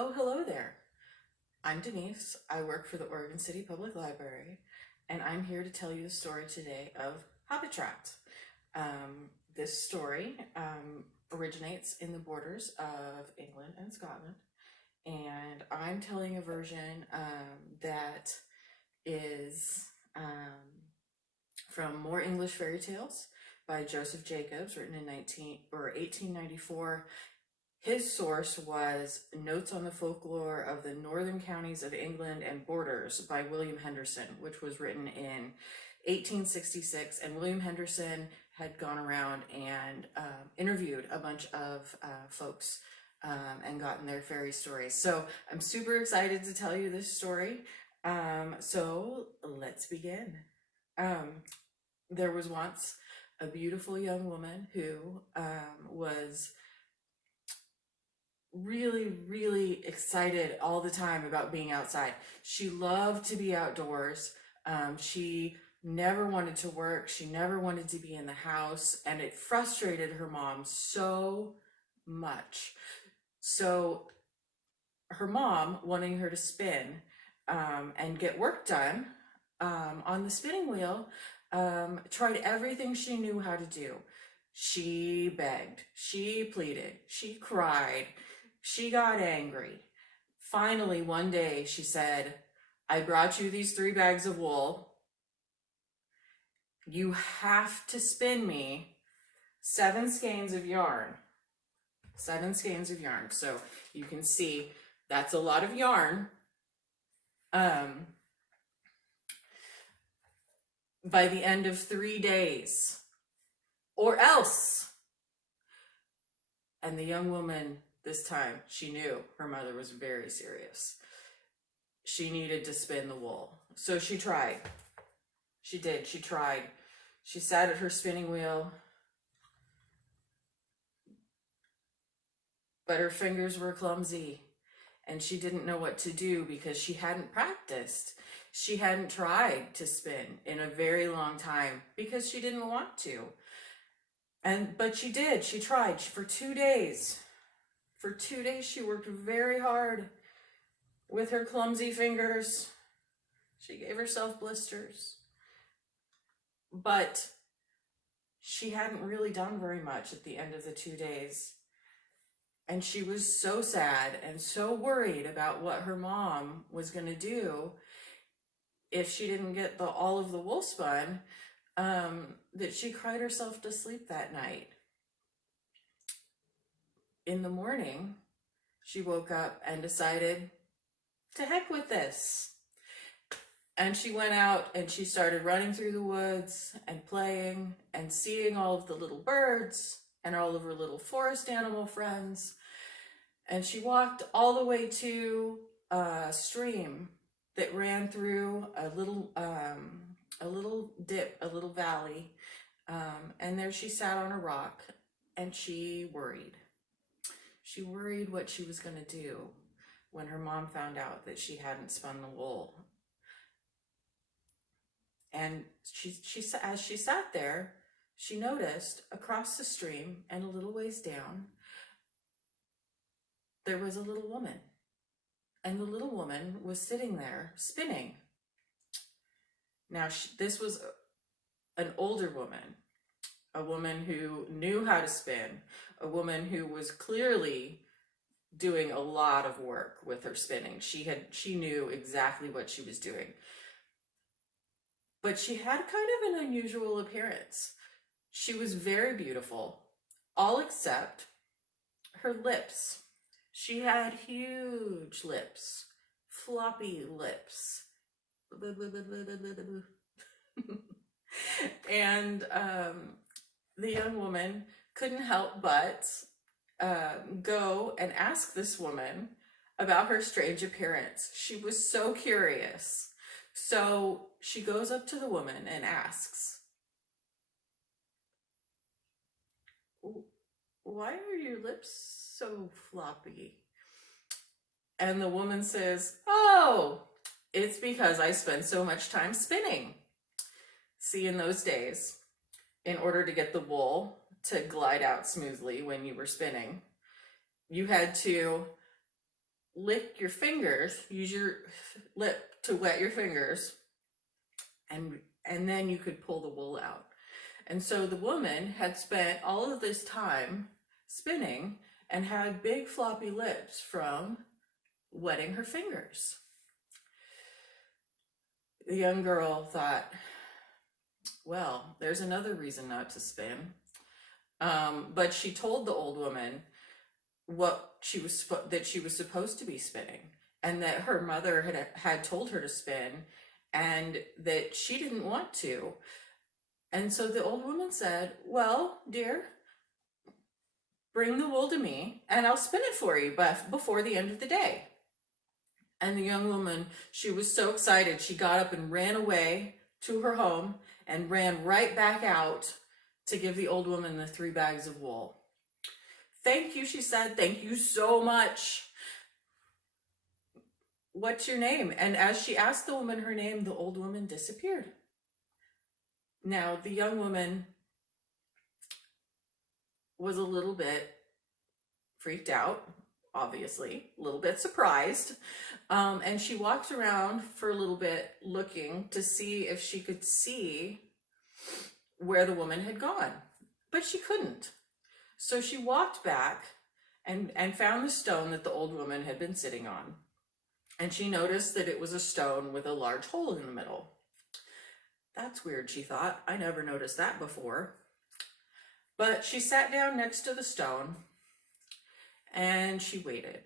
Oh, hello there. I'm Denise. I work for the Oregon City Public Library, and I'm here to tell you the story today of Habetrot. This story originates in the borders of England and Scotland, and I'm telling a version that is from More English Fairy Tales by Joseph Jacobs, written in 1894. His source was Notes on the Folklore of the Northern Counties of England and Borders by William Henderson, which was written in 1866. And William Henderson had gone around and interviewed a bunch of folks and gotten their fairy stories. So I'm super excited to tell you this story. So let's begin. There was once a beautiful young woman who was really excited all the time about being outside. She loved to be outdoors. She never wanted to work. She never wanted to be in the house, and it frustrated her mom so much. So her mom, wanting her to spin and get work done on the spinning wheel, tried everything she knew how to do. She begged, she pleaded, she cried, she got angry. Finally, one day she said, "I brought you these 3 bags of wool. You have to spin me 7 skeins of yarn." 7 skeins of yarn. So you can see that's a lot of yarn. By the end of 3 days, or else. And the young woman, this time, she knew her mother was very serious. She needed to spin the wool. So she tried. She did. She tried. She sat at her spinning wheel, but her fingers were clumsy, and she didn't know what to do because she hadn't practiced. She hadn't tried to spin in a very long time because she didn't want to. But she did. She tried for 2 days. For 2 days, she worked very hard with her clumsy fingers. She gave herself blisters. But she hadn't really done very much at the end of the 2 days. And she was so sad and so worried about what her mom was going to do if she didn't get all of the wool spun, that she cried herself to sleep that night. In the morning, she woke up and decided, to heck with this. And she went out and she started running through the woods and playing and seeing all of the little birds and all of her little forest animal friends. And she walked all the way to a stream that ran through a little dip, a little valley. And there she sat on a rock and she worried. She worried what she was going to do when her mom found out that she hadn't spun the wool. And as she sat there, she noticed across the stream and a little ways down, there was a little woman. And the little woman was sitting there spinning. Now, this was an older woman, a woman who knew how to spin, a woman who was clearly doing a lot of work with her spinning. She knew exactly what she was doing. But she had kind of an unusual appearance. She was very beautiful, all except her lips. She had huge lips, floppy lips. And the young woman couldn't help but go and ask this woman about her strange appearance. She was so curious. So she goes up to the woman and asks, "Why are your lips so floppy?" And the woman says, "Oh, it's because I spend so much time spinning." See, in those days, in order to get the wool to glide out smoothly when you were spinning, you had to lick your fingers, use your lip to wet your fingers, and then you could pull the wool out. And so the woman had spent all of this time spinning and had big floppy lips from wetting her fingers. The young girl thought, well, there's another reason not to spin. But she told the old woman what she was supposed to be spinning, and that her mother had told her to spin, and that she didn't want to. And so the old woman said, well, dear, bring the wool to me and I'll spin it for you before the end of the day. And the young woman, she was so excited, she got up and ran away to her home and ran right back out to give the old woman the 3 bags of wool. Thank you, she said. Thank you so much. What's your name? And as she asked the woman her name, the old woman disappeared. Now, the young woman was a little bit freaked out, obviously, a little bit surprised. And she walked around for a little bit looking to see if she could see where the woman had gone, but she couldn't. So she walked back and found the stone that the old woman had been sitting on. And she noticed that it was a stone with a large hole in the middle. That's weird, she thought. I never noticed that before. But she sat down next to the stone and she waited.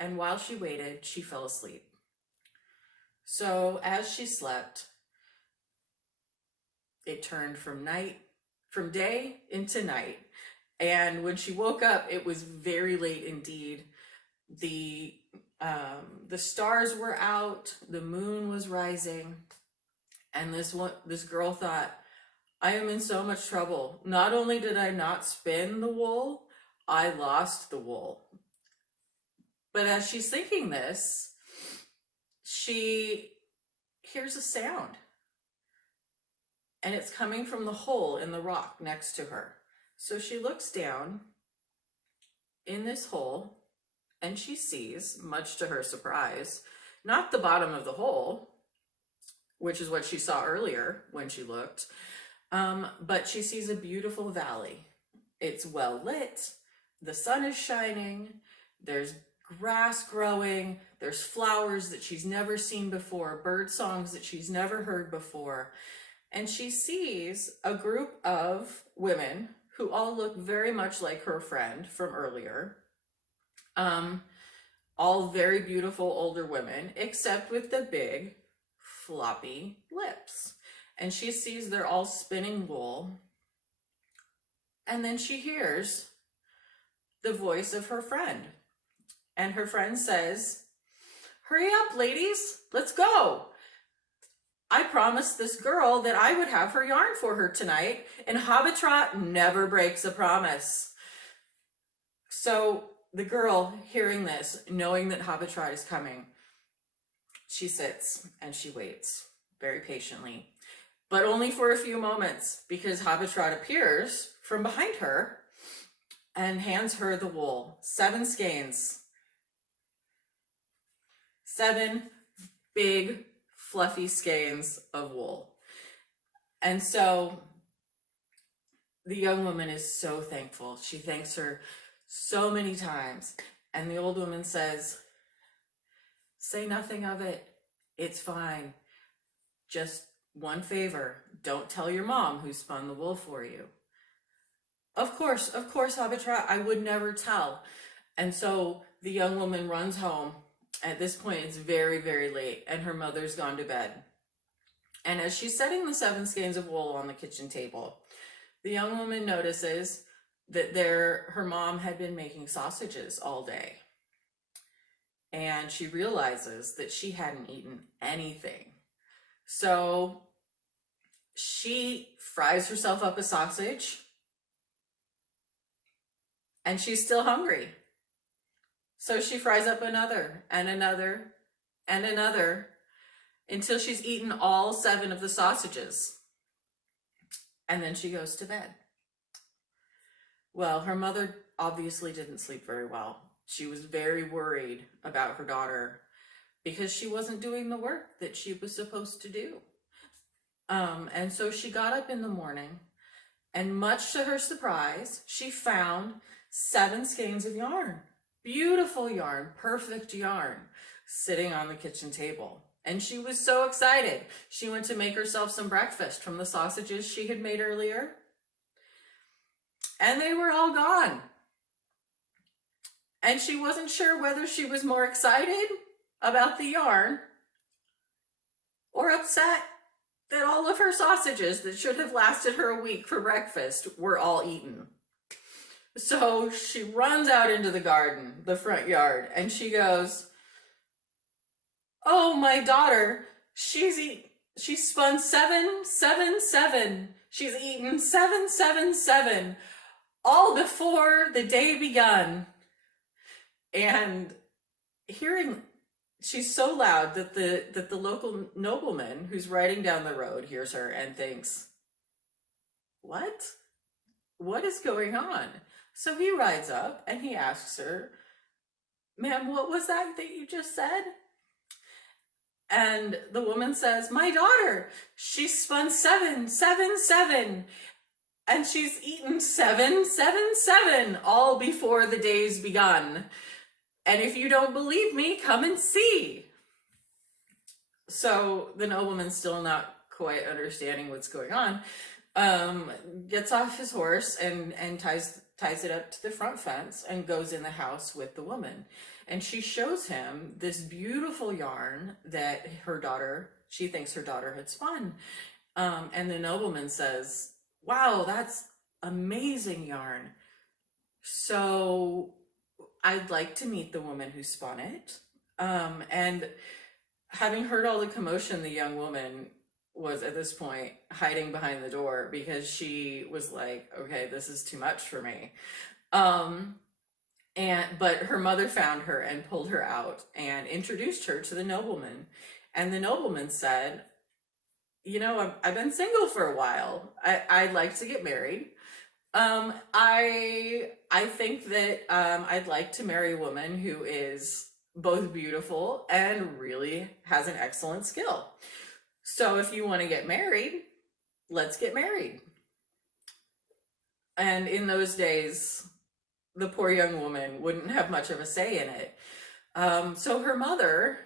And while she waited, she fell asleep. So as she slept, it turned from day into night. And when she woke up, it was very late indeed. The stars were out, the moon was rising, and this girl thought, I am in so much trouble. Not only did I not spin the wool, I lost the wool. But as she's thinking this, she hears a sound, and it's coming from the hole in the rock next to her. So she looks down in this hole, and she sees, much to her surprise, not the bottom of the hole, which is what she saw earlier when she looked, but she sees a beautiful valley. It's well lit, the sun is shining, there's grass growing, there's flowers that she's never seen before, bird songs that she's never heard before, and she sees a group of women who all look very much like her friend from earlier. All very beautiful older women, except with the big floppy lips. And she sees they're all spinning wool. And then she hears the voice of her friend. And her friend says, hurry up, ladies, let's go. I promised this girl that I would have her yarn for her tonight, and Habetrot never breaks a promise. So the girl, hearing this, knowing that Habetrot is coming, she sits and she waits very patiently, but only for a few moments, because Habetrot appears from behind her and hands her the wool, 7 skeins, 7 big fluffy skeins of wool. And so the young woman is so thankful. She thanks her so many times. And the old woman says, say nothing of it. It's fine. Just one favor. Don't tell your mom who spun the wool for you. Of course, Habetrot, I would never tell. And so the young woman runs home. At this point, it's very, very late, and her mother's gone to bed. And as she's setting the 7 skeins of wool on the kitchen table, the young woman notices that her mom had been making sausages all day. And she realizes that she hadn't eaten anything. So she fries herself up a sausage, and she's still hungry. So she fries up another and another and another until she's eaten all 7 of the sausages. And then she goes to bed. Well, her mother obviously didn't sleep very well. She was very worried about her daughter because she wasn't doing the work that she was supposed to do. And so she got up in the morning, and much to her surprise, she found 7 skeins of yarn. Beautiful yarn, perfect yarn, sitting on the kitchen table. And she was so excited. She went to make herself some breakfast from the sausages she had made earlier, and they were all gone. And she wasn't sure whether she was more excited about the yarn or upset that all of her sausages that should have lasted her a week for breakfast were all eaten. So she runs out into the garden, the front yard, and she goes, "Oh, my daughter, she spun 777. She's eaten 777, all before the day begun." And she's so loud that the local nobleman who's riding down the road hears her and thinks, what is going on? So he rides up and he asks her, "Ma'am, what was that you just said?" And the woman says, "My daughter, she spun 777, and she's eaten 777, all before the day's begun. And if you don't believe me, come and see." So the nobleman's still not quite understanding what's going on, gets off his horse and ties it up to the front fence and goes in the house with the woman. And she shows him this beautiful yarn that she thinks her daughter had spun. And the nobleman says, "Wow, that's amazing yarn. So I'd like to meet the woman who spun it." And having heard all the commotion, the young woman was at this point hiding behind the door because she was like, "Okay, this is too much for me." But her mother found her and pulled her out and introduced her to the nobleman. And the nobleman said, "I've been single for a while. I'd like to get married. I think that I'd like to marry a woman who is both beautiful and really has an excellent skill. So if you want to get married, let's get married." And in those days, the poor young woman wouldn't have much of a say in it. So her mother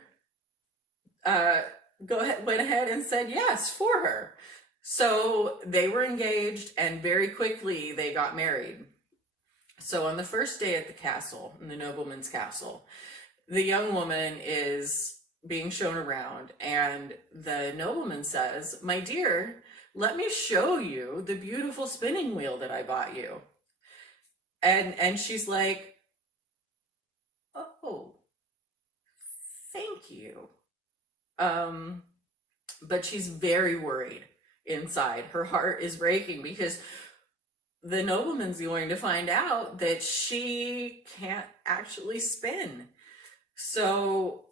went ahead and said yes for her. So they were engaged, and very quickly they got married. So on the first day at the castle, in the nobleman's castle, the young woman is being shown around, and the nobleman says, "My dear, let me show you the beautiful spinning wheel that I bought you." And she's like, "Oh, thank you." But she's very worried inside. Her heart is breaking because the nobleman's going to find out that she can't actually spin. So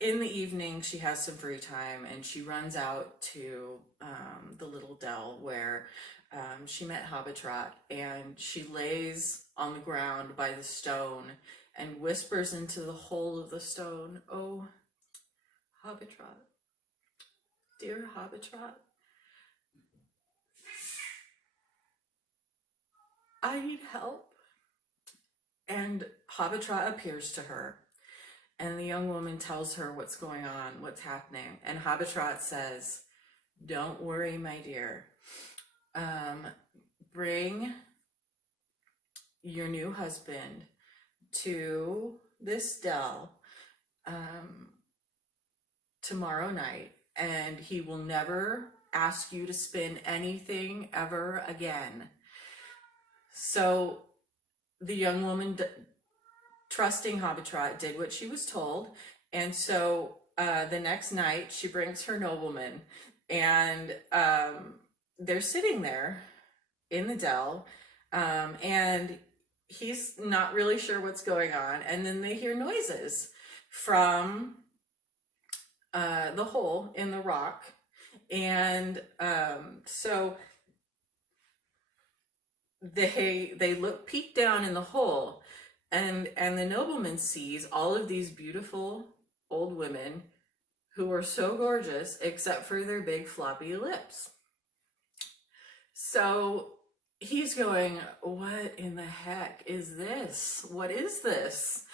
in the evening, she has some free time, and she runs out to the little dell where she met Habetrot, and she lays on the ground by the stone and whispers into the hole of the stone, "Oh, Habetrot, dear Habetrot, I need help." And Habetrot appears to her, and the young woman tells her what's going on, what's happening. And Habetrot says, "Don't worry, my dear. Bring your new husband to this dell tomorrow night, and he will never ask you to spin anything ever again." So the young woman, trusting Habetrot, did what she was told. And so the next night she brings her nobleman, and they're sitting there in the dell, and he's not really sure what's going on. And then they hear noises from the hole in the rock. And so they peek down in the hole, And the nobleman sees all of these beautiful old women who are so gorgeous except for their big floppy lips. So he's going, what in the heck is this? What is this?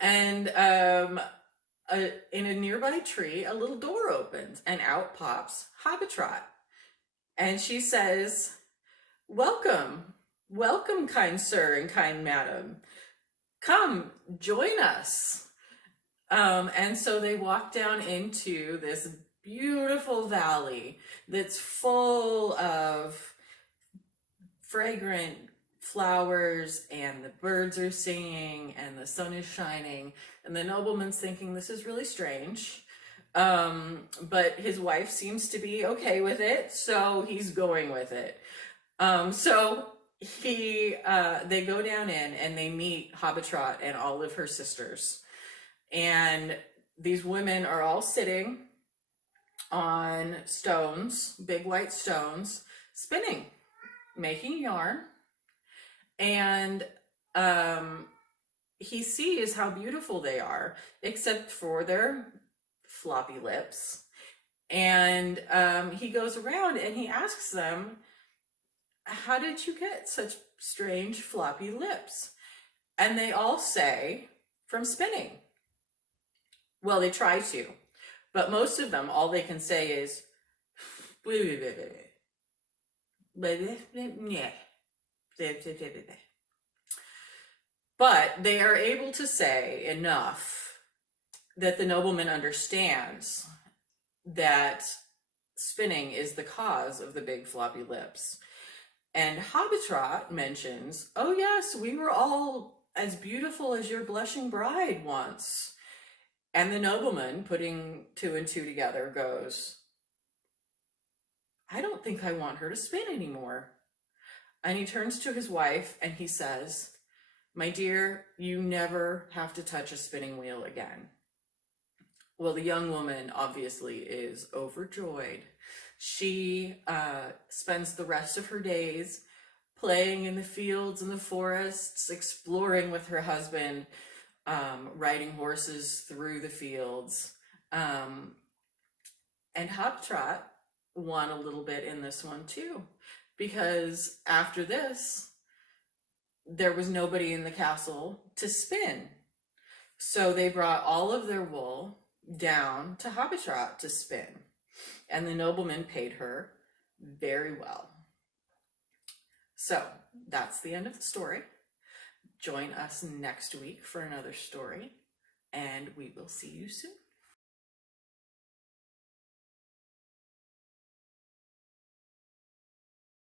And in a nearby tree, a little door opens and out pops Habetrot. And she says, welcome, welcome, kind sir and kind madam. Come, join us. And so they walk down into this beautiful valley that's full of fragrant flowers, and the birds are singing, and the sun is shining, and the nobleman's thinking this is really strange. But his wife seems to be okay with it, so he's going with it. So they go down in and they meet Habetrot and all of her sisters. And these women are all sitting on stones, big white stones, spinning, making yarn. And he sees how beautiful they are, except for their floppy lips. And he goes around and he asks them, how did you get such strange floppy lips? And they all say, from spinning. Well, they try to, but most of them, all they can say is, but they are able to say enough that the nobleman understands that spinning is the cause of the big floppy lips. And Habetrot mentions, oh yes, we were all as beautiful as your blushing bride once. And the nobleman, putting two and two together, goes, I don't think I want her to spin anymore. And he turns to his wife and he says, my dear, you never have to touch a spinning wheel again. Well, the young woman obviously is overjoyed. She spends the rest of her days playing in the fields and the forests, exploring with her husband, riding horses through the fields. And Habetrot won a little bit in this one too, because after this, there was nobody in the castle to spin. So they brought all of their wool down to Habetrot to spin. And the nobleman paid her very well. So that's the end of the story. Join us next week for another story, and we will see you soon.